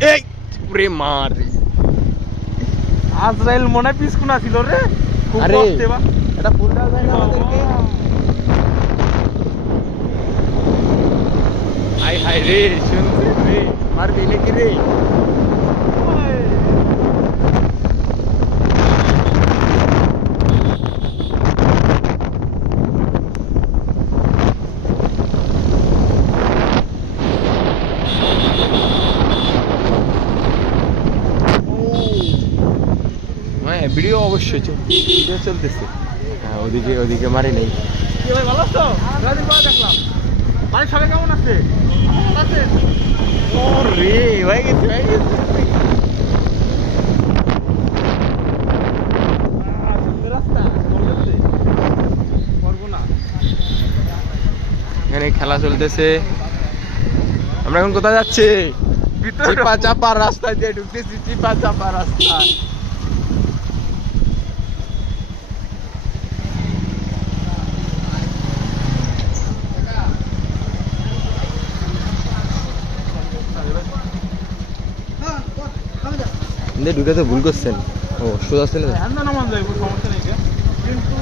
এই পুরে মার আজরাইল মনে পিস কোনা ছিল রে খুব আরে কষ্টে বা এটা ফুল দেওয়া যায় না আমাদেরকে হাই হাই রে শুনছিস রে মারবি নাকি রে হ্যাঁ ভিডিও অবশ্যই ভিডিও চলতেছে হ্যাঁ ওদিকে ওদিকে মারি নেই কি ভাই ভালো আছো রাজি পরে দেখলাম বাড়ির সবাই কেমন আছে ভালো আছে ও রে হয়ে গেছে রাস্তা বলতে পারবো না এখানে খেলা চলতেছে আমরা এখন কোথায় যাচ্ছি চিপা চাপা রাস্তা দিয়ে ঢুকতেছি চিপা চাপা রাস্তা ঢুকে তো ভুল করছেন ও সোজা ছিল হ্যাঁ না নামান যাইবো সমস্যা নেই কিন্তু